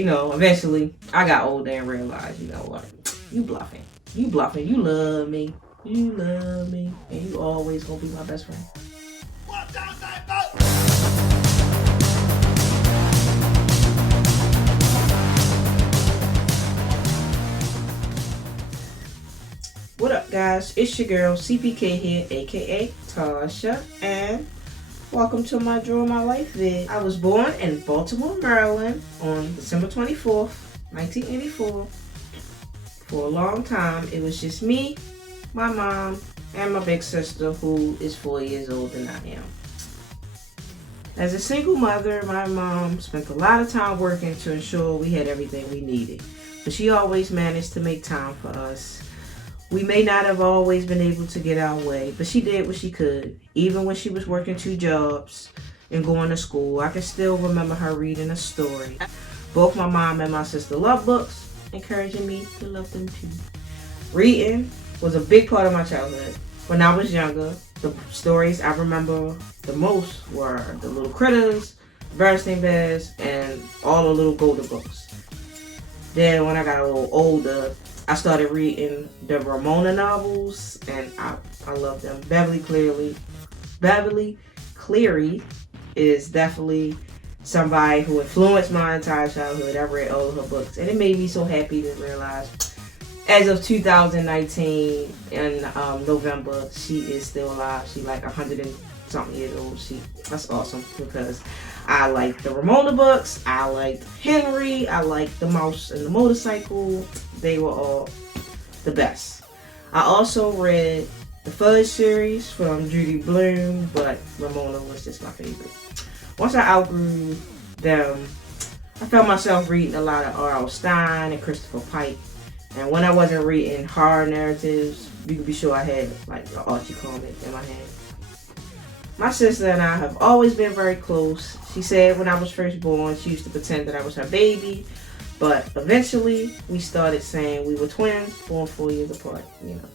you know, eventually I got older and realized, you know what? You bluffing. You bluffing. You love me. You love me. And you always gonna be my best friend. What up, guys? It's your girl CPK here, aka Tasha, and welcome to my Draw My Life vid. I was born in Baltimore, Maryland on December 24th, 1984. For a long time, it was just me, my mom, and my big sister, who is 4 years older than I am. As a single mother, my mom spent a lot of time working to ensure we had everything we needed, but she always managed to make time for us. We may not have always been able to get our way, but she did what she could. Even when she was working 2 jobs and going to school, I can still remember her reading a story. Both my mom and my sister love books, encouraging me to love them too. Reading was a big part of my childhood. When I was younger, the stories I remember the most were The Little Critters, Bernstein Bears, and all the little Golden books. Then when I got a little older, I started reading the Ramona novels, and I love them. Beverly Cleary is definitely somebody who influenced my entire childhood. I read all of her books, and it made me so happy to realize, as of 2019 in November, she is still alive. She's like 100 and something years old. That's awesome, because I like the Ramona books, I liked Henry, I liked The Mouse and the Motorcycle. They were all the best. I also read the Fudge series from Judy Blume, but Ramona was just my favorite. Once I outgrew them, I found myself reading a lot of R.L. Stine and Christopher Pike. And when I wasn't reading horror narratives, you can be sure I had like the Archie comic in my hand. My sister and I have always been very close. She said when I was first born, she used to pretend that I was her baby. But eventually, we started saying we were twins, born 4 years apart. You know,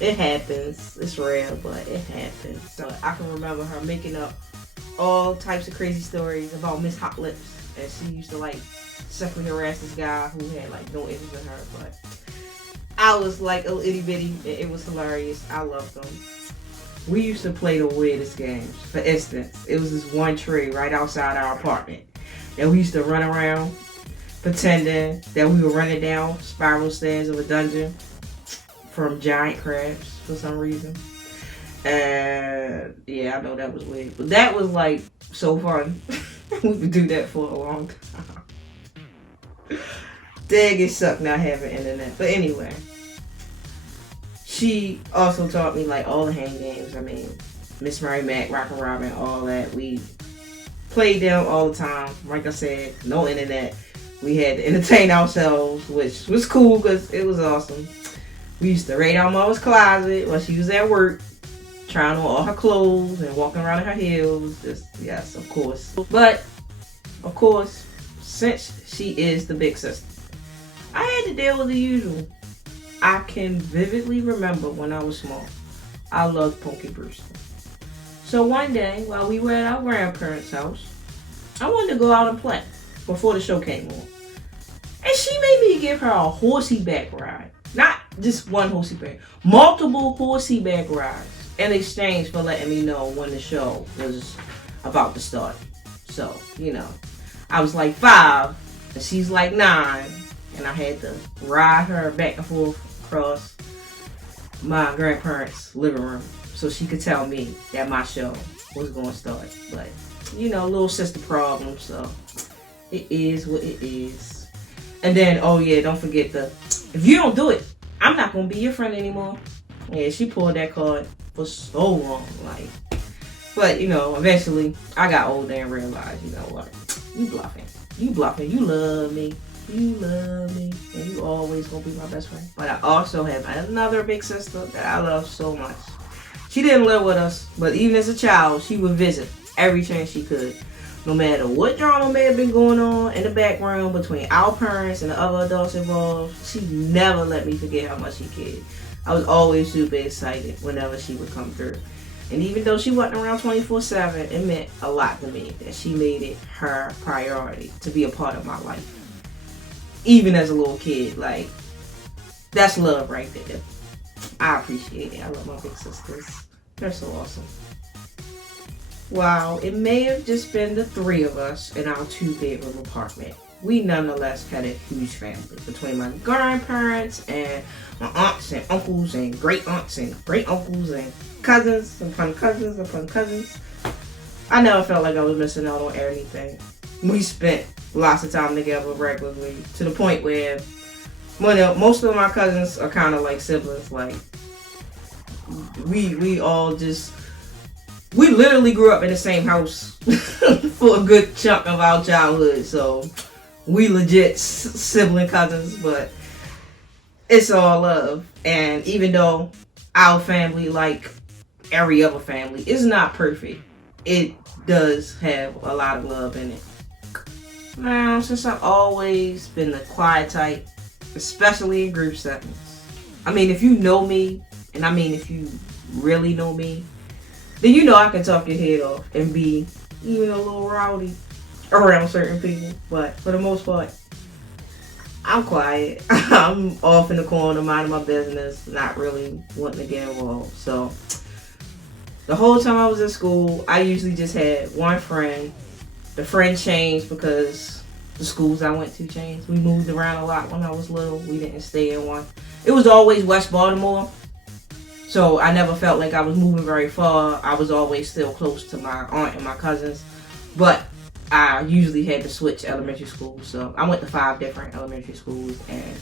it happens. It's rare, but it happens. So I can remember her making up all types of crazy stories about Miss Hot Lips. And she used to like sexually harass this guy who had like no interest in her. But I was like a little itty bitty. It was hilarious. I loved them. We used to play the weirdest games. For instance, it was this one tree right outside our apartment that we used to run around pretending that we were running down spiral stairs of a dungeon from giant crabs for some reason. And yeah, I know that was weird, but that was like so fun. We would do that for a long time. Dang, it sucked not having internet. But anyway, she also taught me like all the hand games. I mean, Miss Mary Mac, Rockin' Robin, all that. We played them all the time. Like I said, no internet. We had to entertain ourselves, which was cool because it was awesome. We used to raid our mama's closet while she was at work, trying on all her clothes and walking around in her heels. Yes, of course. But, of course, since she is the big sister, I had to deal with the usual. I can vividly remember when I was small, I loved Punky Brewster. So one day, while we were at our grandparents' house, I wanted to go out and play before the show came on. And she made me give her a horsey back ride. Not just one horsey back, multiple horsey back rides in exchange for letting me know when the show was about to start. So, you know, I was like 5 and she's like 9, and I had to ride her back and forth across my grandparents' living room so she could tell me that my show was going to start. But, you know, little sister problem, so it is what it is. And then, oh yeah, don't forget if you don't do it, I'm not going to be your friend anymore. Yeah, she pulled that card for so long, like. But, you know, eventually, I got older and realized, you know what, you bluffing. You bluffing. You love me. You love me. And you always going to be my best friend. But I also have another big sister that I love so much. She didn't live with us, but even as a child, she would visit every chance she could. No matter what drama may have been going on in the background between our parents and the other adults involved, she never let me forget how much she cared. I was always super excited whenever she would come through. And even though she wasn't around 24/7, it meant a lot to me that she made it her priority to be a part of my life. even as a little kid. Like, that's love right there. I appreciate it. I love my big sisters. They're so awesome. While it may have just been the three of us in our 2-bedroom apartment, we nonetheless had a huge family between my grandparents and my aunts and uncles and great aunts and great uncles and cousins upon cousins upon cousins. I never felt like I was missing out on anything. We spent lots of time together regularly, to the point where most of my cousins are kind of like siblings. Like, we all just, we literally grew up in the same house for a good chunk of our childhood. So we legit sibling cousins, but it's all love. And even though our family, like every other family, is not perfect, it does have a lot of love in it. Now, since I've always been the quiet type, especially in group settings, I mean, if you know me, and I mean if you really know me, then you know I can talk your head off and be even a little rowdy around certain people. But for the most part, I'm quiet. I'm off in the corner, minding my business, not really wanting to get involved. So the whole time I was in school, I usually just had one friend. The friend changed because the schools I went to changed. We moved around a lot when I was little. We didn't stay in one. It was always West Baltimore. So I never felt like I was moving very far. I was always still close to my aunt and my cousins. But I usually had to switch elementary schools. So I went to 5 different elementary schools. And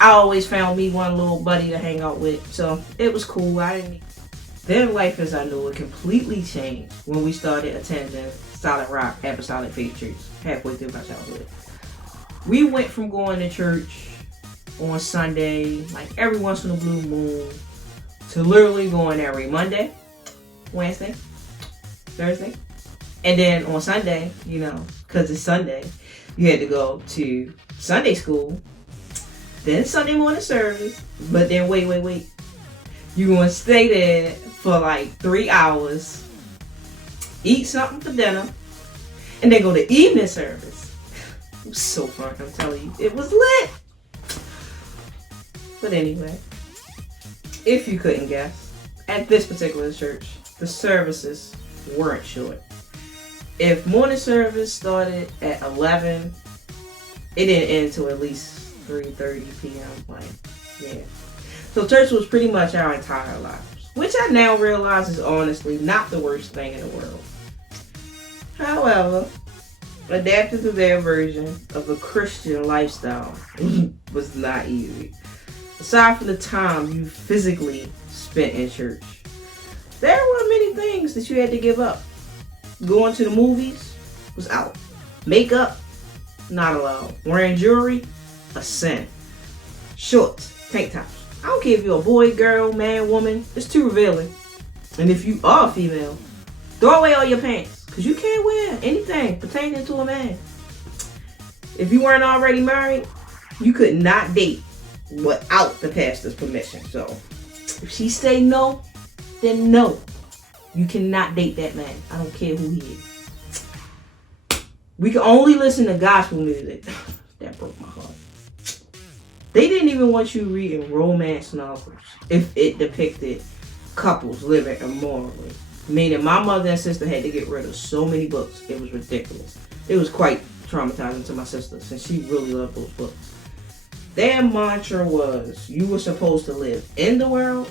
I always found me one little buddy to hang out with. So it was cool. Then life as I knew it completely changed when we started attending Solid Rock Apostolic Faith Church halfway through my childhood. We went from going to church on Sunday, like every once in a blue moon, to literally going every Monday, Wednesday, Thursday. And then on Sunday, you know, because it's Sunday, you had to go to Sunday school, then Sunday morning service, but then wait. You're going to stay there for like 3 hours, eat something for dinner, and then go to evening service. It was so fun, I'm telling you. It was lit. But anyway, if you couldn't guess, at this particular church, the services weren't short. If morning service started at 11, it didn't end until at least 3:30 p.m. Like, yeah. So church was pretty much our entire lives, which I now realize is honestly not the worst thing in the world. However, adapting to their version of a Christian lifestyle was not easy. Aside from the time you physically spent in church, there were many things that you had to give up. Going to the movies was out. Makeup, not allowed. Wearing jewelry, a sin. Shorts, tank tops. I don't care if you're a boy, girl, man, woman. It's too revealing. And if you are female, throw away all your pants. Because you can't wear anything pertaining to a man. If you weren't already married, you could not date without the pastor's permission. So if she say no, then no. You cannot date that man. I don't care who he is. We can only listen to gospel music. That broke my heart. They didn't even want you reading romance novels if it depicted couples living immorally. Meaning my mother and sister had to get rid of so many books. It was ridiculous. It was quite traumatizing to my sister since she really loved those books. Their mantra was you were supposed to live in the world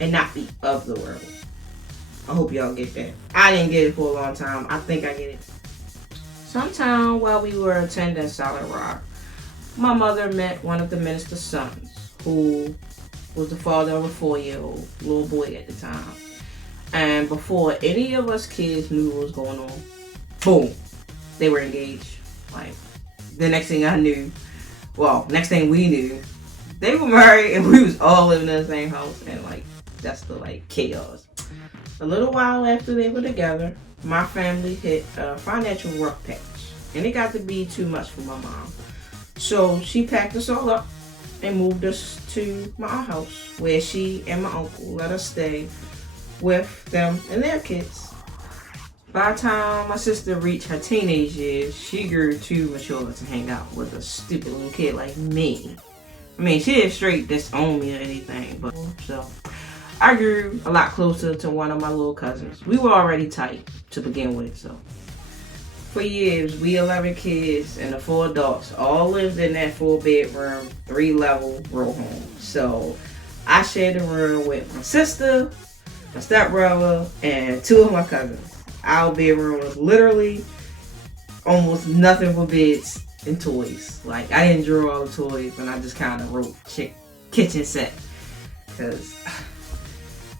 and not be of the world. I hope y'all get that. I didn't get it for a long time. I think I get it. Sometime while we were attending Solid Rock, my mother met one of the minister's sons, who was the father of a 4-year-old little boy at the time. And before any of us kids knew what was going on, boom, they were engaged. Like, the next thing next thing we knew, they were married and we was all living in the same house. And like, that's the like chaos. A little while after they were together, my family hit a financial rough patch. And it got to be too much for my mom. So she packed us all up and moved us to my house, where she and my uncle let us stay with them and their kids. By the time my sister reached her teenage years, she grew too mature to hang out with a stupid little kid like me. I mean, she didn't straight disown me or anything, but so I grew a lot closer to one of my little cousins. We were already tight to begin with, so for years, we 11 kids and the 4 adults all lived in that 4-bedroom, 3-level row home. So I shared a room with my sister, my stepbrother, and 2 of my cousins. Our bedroom was literally almost nothing but beds and toys. Like, I didn't draw all the toys, and I just kind of wrote kitchen set. Because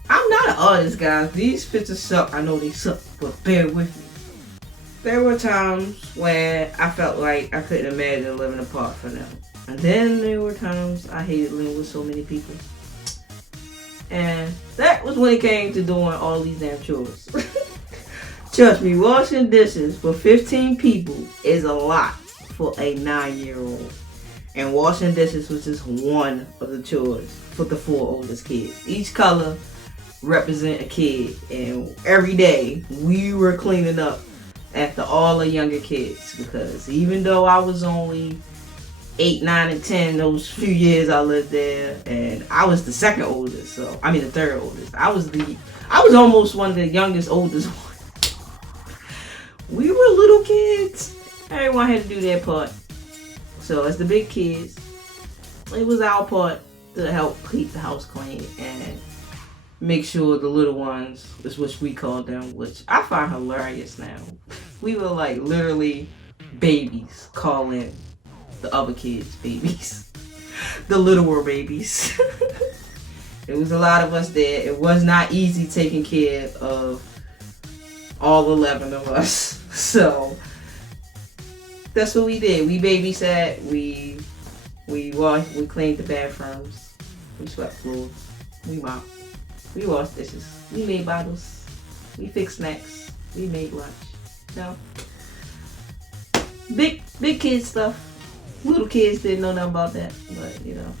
I'm not an artist, guys. These pictures suck. I know they suck, but bear with me. There were times where I felt like I couldn't imagine living apart from them. And then there were times I hated living with so many people. And that was when it came to doing all these damn chores. Trust me, washing dishes for 15 people is a lot for a 9-year-old. And washing dishes was just one of the chores for the 4 oldest kids. Each color represent a kid. And every day we were cleaning up after all the younger kids. Because even though I was only 8, 9, and 10 those few years I lived there, and I was the second oldest, so I mean the third oldest. I was almost one of the youngest oldest ones. We were little kids. Everyone had to do their part. So as the big kids, it was our part to help keep the house clean and make sure the little ones, is what we call them, which I find hilarious now. We were like literally babies calling the other kids babies. The littler babies. It was a lot of us there. It was not easy taking care of all 11 of us. So that's what we did. We babysat, we washed, we cleaned the bathrooms, we swept floors, we mopped, we washed dishes, we made bottles, we fixed snacks, we made lunch. No. Big kid stuff. Little kids didn't know nothing about that, but you know,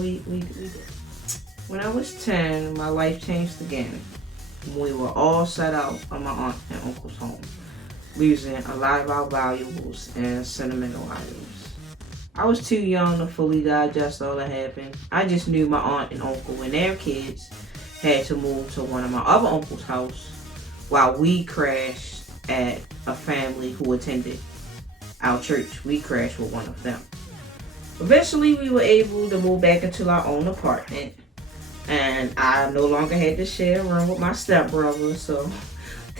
we did. When I was 10, my life changed again. We were all set out on my aunt and uncle's home, losing a lot of our valuables and sentimental items. I was too young to fully digest all that happened. I just knew my aunt and uncle and their kids had to move to one of my other uncle's house while we crashed at a family who attended our church. We crashed with one of them. Eventually, we were able to move back into our own apartment, and I no longer had to share a room with my stepbrother, so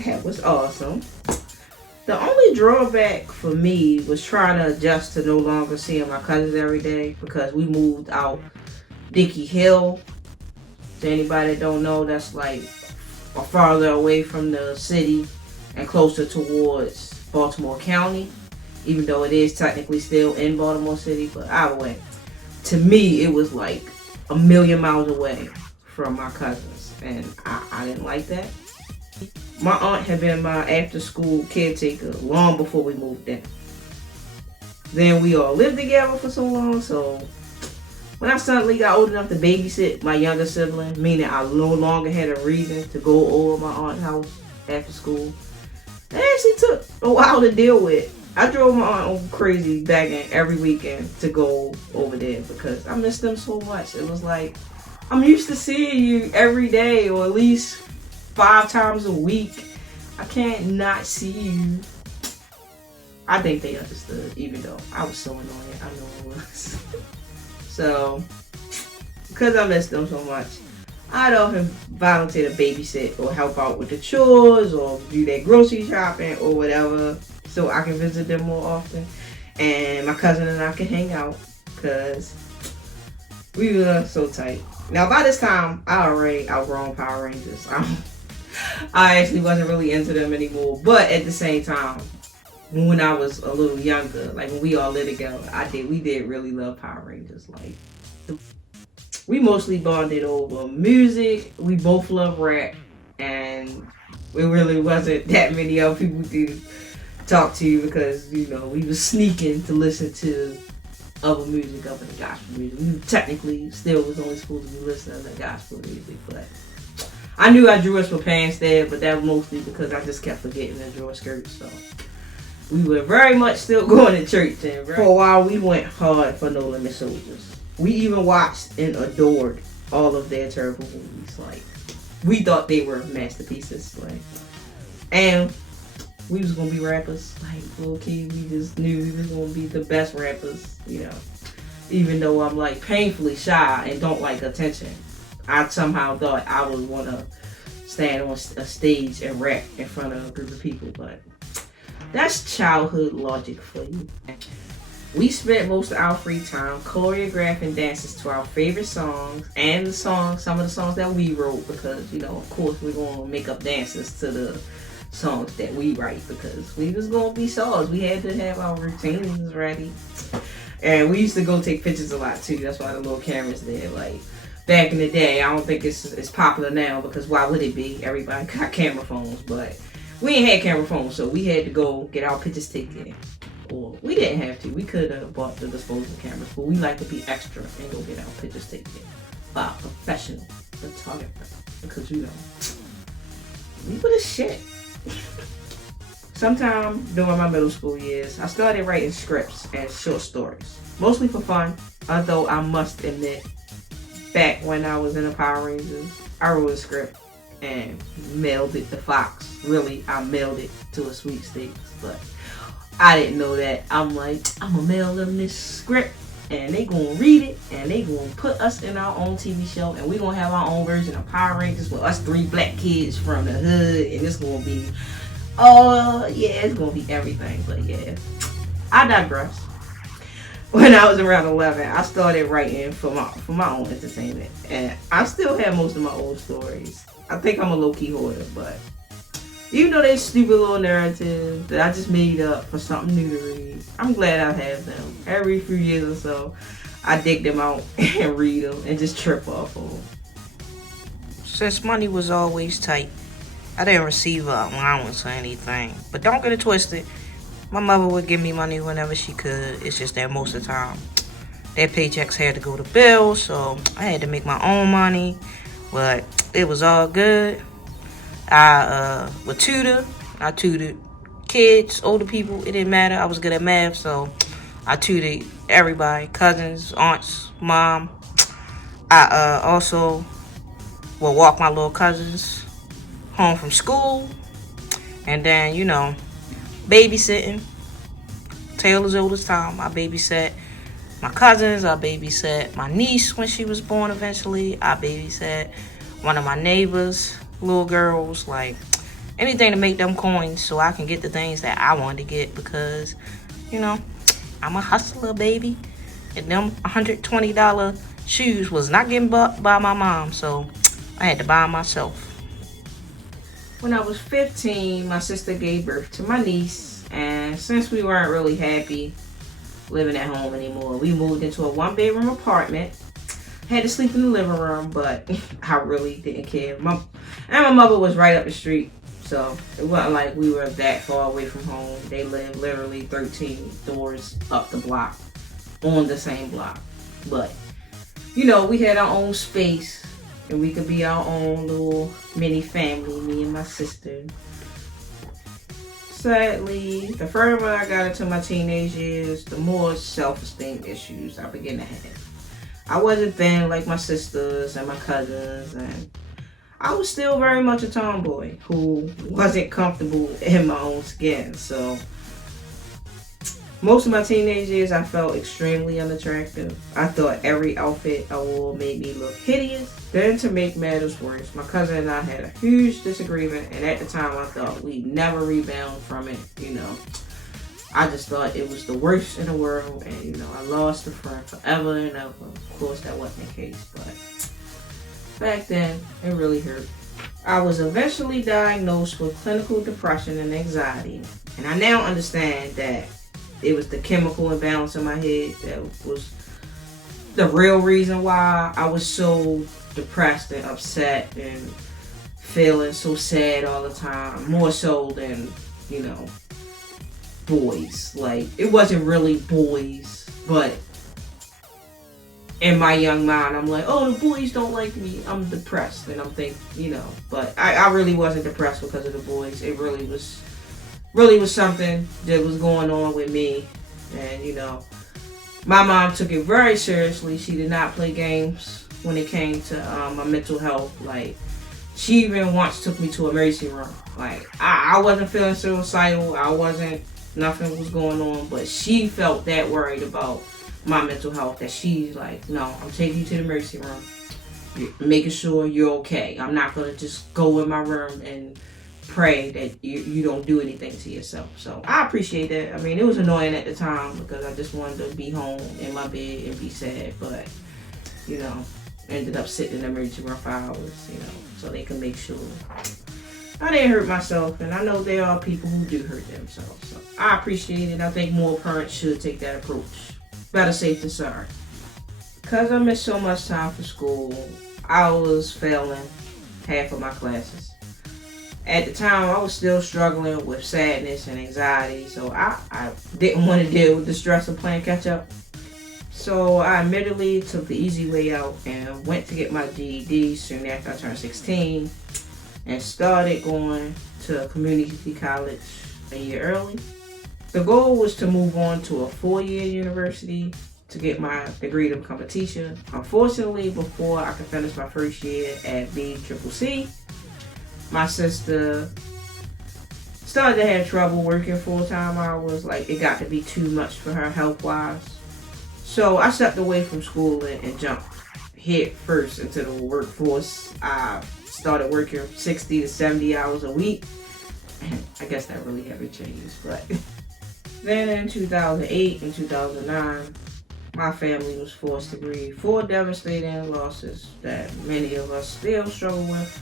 that was awesome. The only drawback for me was trying to adjust to no longer seeing my cousins every day because we moved out Dickey Hill. To anybody that don't know, that's like farther away from the city and closer towards Baltimore County, even though it is technically still in Baltimore City, but either way, to me it was like a million miles away from my cousins, and I didn't like that. My aunt had been my after-school caretaker long before we moved in. Then we all lived together for so long, so when I suddenly got old enough to babysit my younger sibling, meaning I no longer had a reason to go over my aunt's house after school, it actually took a while to deal with. I drove my aunt over crazy back in every weekend to go over there because I missed them so much. It was like, I'm used to seeing you every day or at least 5 times a week. I can't not see you. I think they understood, even though I was so annoying. I know I was. So, because I missed them so much, I'd often volunteer to babysit or help out with the chores or do their grocery shopping or whatever so I can visit them more often. And my cousin and I can hang out because we were so tight. Now, by this time, I already outgrown Power Rangers. I actually wasn't really into them anymore. But at the same time, when I was a little younger, like when we all lived together, we did really love Power Rangers. Like, we mostly bonded over music. We both love rap, and there really wasn't that many other people to talk to because, you know, we were sneaking to listen to other music other than gospel music. We technically still was only supposed to be listening to gospel music, but I knew I drew us for pants there, but that was mostly because I just kept forgetting to draw skirts. So we were very much still going to church, and for a while we went hard for No Limit Soldiers. We even watched and adored all of their terrible movies. Like, we thought they were masterpieces. Like, and we was gonna be rappers. Like, little kid, we just knew we was gonna be the best rappers. You know, even though I'm like painfully shy and don't like attention, I somehow thought I would want to stand on a stage and rap in front of a group of people. But that's childhood logic for you. We spent most of our free time choreographing dances to our favorite songs and some of the songs that we wrote, because, you know, of course we're going to make up dances to the songs that we write because we was going to be stars. We had to have our routines ready. And we used to go take pictures a lot too. That's why the little cameras there. Like, back in the day, I don't think it's popular now, because why would it be? Everybody got camera phones, but we ain't had camera phones, so we had to go get our pictures taken. Or we didn't have to. We could have bought the disposable cameras, but we like to be extra and go get our pictures taken by a professional photographer, because, you know, we were the shit. Sometime during my middle school years, I started writing scripts and short stories, mostly for fun, although I must admit, back when I was in the Power Rangers, I wrote a script and mailed it to Fox. Really, I mailed it to a sweepstakes, but I didn't know that. I'm like, I'm gonna mail them this script and they gonna read it and they gonna put us in our own TV show, and we gonna have our own version of Power Rangers with us 3 black kids from the hood, and it's gonna be, it's gonna be everything. But yeah, I digress. When I was around 11, I started writing for my own entertainment, and I still have most of my old stories. I think I'm a low-key hoarder, but even though they're stupid little narratives that I just made up for something new to read, I'm glad I have them. Every few years or so, I dig them out and read them and just trip off of them. Since money was always tight, I didn't receive an allowance or anything. But don't get it twisted. My mother would give me money whenever she could. It's just that most of the time, their paychecks had to go to bills, so I had to make my own money. But it was all good. I would tutor. I tutored kids, older people. It didn't matter. I was good at math, so I tutored everybody, cousins, aunts, mom. I also would walk my little cousins home from school, and then, you know, babysitting. Taylor's oldest time, I babysat my cousins. I babysat my niece when she was born eventually. I babysat one of my neighbors' little girls. Like, anything to make them coins so I can get the things that I wanted to get, because, you know, I'm a hustler, baby. And them $120 shoes was not getting bought by my mom, so I had to buy them myself. When I was 15, my sister gave birth to my niece, and since we weren't really happy living at home anymore, we moved into a 1-bedroom apartment. Had to sleep in the living room, but I really didn't care. My mother was right up the street, so it wasn't like we were that far away from home. They lived literally 13 doors up the block, on the same block. But, you know, we had our own space, and we could be our own little mini family, me and my sister. Sadly, the further I got into my teenage years, the more self-esteem issues I began to have. I wasn't thin like my sisters and my cousins, and I was still very much a tomboy who wasn't comfortable in my own skin. So most of my teenage years, I felt extremely unattractive. I thought every outfit I wore made me look hideous. Then, to make matters worse, my cousin and I had a huge disagreement, and at the time I thought we'd never rebound from it. You know, I just thought it was the worst in the world, and, you know, I lost a friend forever and ever. Of course, that wasn't the case, but back then, it really hurt. I was eventually diagnosed with clinical depression and anxiety, and I now understand that it was the chemical imbalance in my head that was the real reason why I was so depressed and upset and feeling so sad all the time, more so than, you know, boys. Like, it wasn't really boys, but in my young mind, I'm like, oh, the boys don't like me. I'm depressed, and I'm thinking, but I really wasn't depressed because of the boys. It really was something that was going on with me, and my mom took it very seriously. She did not play games when it came to my mental health. Like, she even once took me to a emergency room. Like, I wasn't feeling suicidal. Nothing was going on, but she felt that worried about my mental health that she's like, no, I'm taking you to the emergency room, making sure you're okay. I'm not going to just go in my room and pray that you don't do anything to yourself. So I appreciate that. I mean, it was annoying at the time because I just wanted to be home in my bed and be sad, but ended up sitting in the emergency room for hours, so they can make sure I didn't hurt myself. And I know there are people who do hurt themselves, so I appreciate it. I think more parents should take that approach. Better safe than sorry. Because I missed so much time for school, I was failing half of my classes. At the time, I was still struggling with sadness and anxiety, so I didn't want to deal with the stress of playing catch up. So I admittedly took the easy way out and went to get my GED soon after I turned 16 and started going to community college a year early. The goal was to move on to a 4-year university to get my degree to become a teacher. Unfortunately, before I could finish my first year at BCCC, my sister started to have trouble working full-time hours. Like, it got to be too much for her health-wise. So I stepped away from school and jumped head first into the workforce. I started working 60 to 70 hours a week. I guess that really haven't changed, but then in 2008 and 2009, my family was forced to grieve 4 devastating losses that many of us still struggle with.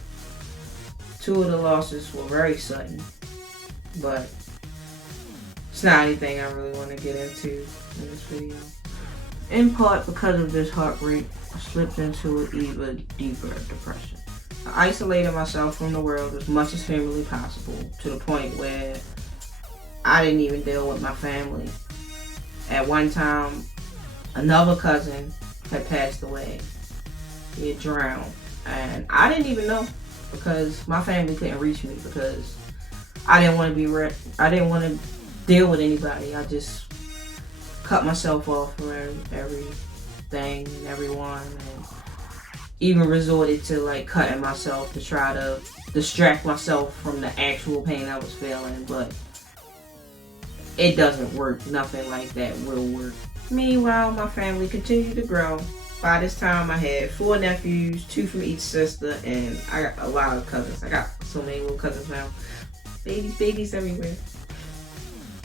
2 of the losses were very sudden, but it's not anything I really want to get into in this video. In part because of this heartbreak, I slipped into an even deeper depression. I isolated myself from the world as much as humanly possible to the point where I didn't even deal with my family. At one time, another cousin had passed away. He had drowned. And I didn't even know because my family couldn't reach me because I didn't want to deal with anybody. I just cut myself off from everything and everyone, and even resorted to like cutting myself to try to distract myself from the actual pain I was feeling, but it doesn't work. Nothing like that will work. Meanwhile, my family continued to grow. By this time, I had 4 nephews, 2 from each sister, and I got a lot of cousins. I got so many little cousins now. Babies everywhere.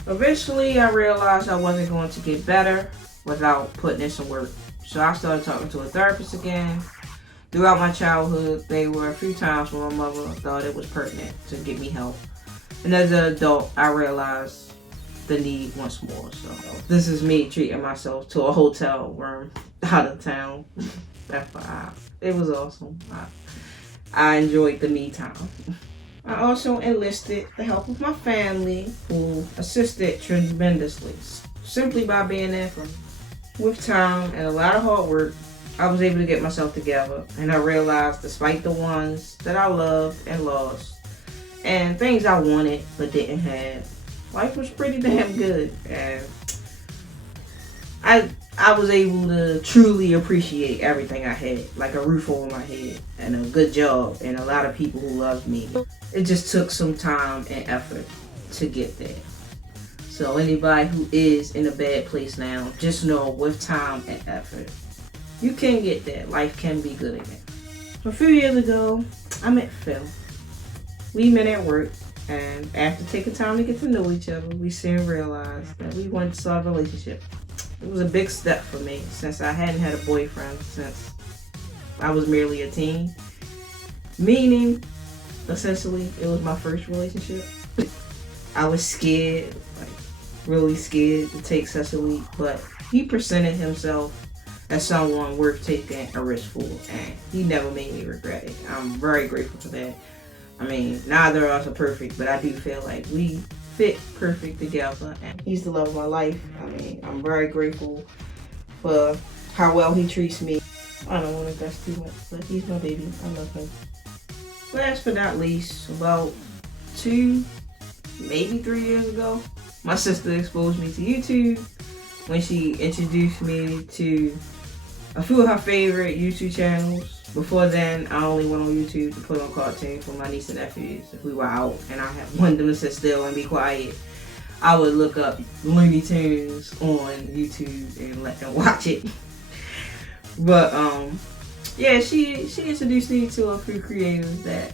Eventually, I realized I wasn't going to get better without putting in some work. So I started talking to a therapist again. Throughout my childhood, there were a few times when my mother thought it was pertinent to get me help. And as an adult, I realized the need once more. So this is me treating myself to a hotel room out of town. FYI. It was awesome. I enjoyed the me time. I also enlisted the help of my family, who assisted tremendously, simply by being there for me. With time and a lot of hard work, I was able to get myself together, and I realized despite the ones that I loved and lost, and things I wanted but didn't have, life was pretty damn good, and I was able to truly appreciate everything I had, like a roof over my head and a good job and a lot of people who loved me. It just took some time and effort to get there. So anybody who is in a bad place now, just know with time and effort, you can get there. Life can be good again. A few years ago, I met Phil. We met at work, and after taking time to get to know each other, we soon realized that we wanted to start a relationship. It was a big step for me since I hadn't had a boyfriend since I was merely a teen. Meaning, essentially, it was my first relationship. I was scared, like really scared to take such a leap, but he presented himself as someone worth taking a risk for, and he never made me regret it. I'm very grateful for that. I mean, neither of us are perfect, but I do feel like we fit perfect together, and he's the love of my life. I mean, I'm very grateful for how well he treats me. I don't want to guess too much, but he's my baby. I love him. Last but not least, about 2, maybe 3 years ago, my sister exposed me to YouTube when she introduced me to a few of her favorite YouTube channels. Before then, I only went on YouTube to put on cartoons for my niece and nephews. If we were out and I wanted them to sit still and be quiet, I would look up Looney Tunes on YouTube and let them watch it. But yeah, she introduced me to a few creators that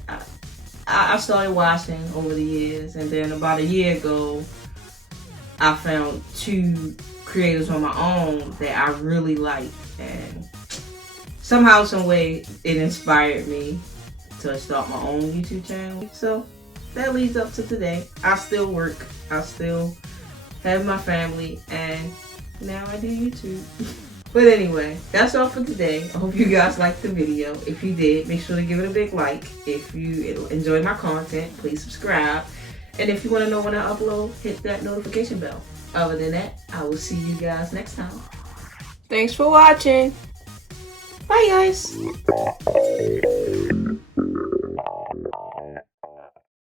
I started watching over the years, and then about a year ago, I found 2 creators on my own that I really like, and somehow, some way, it inspired me to start my own YouTube channel. So that leads up to today. I still work, I still have my family, and now I do YouTube. But anyway, that's all for today. I hope you guys liked the video. If you did, make sure to give it a big like. If you enjoyed my content, please subscribe. And if you want to know when I upload, hit that notification bell. Other than that, I will see you guys next time. Thanks for watching. Bye, guys.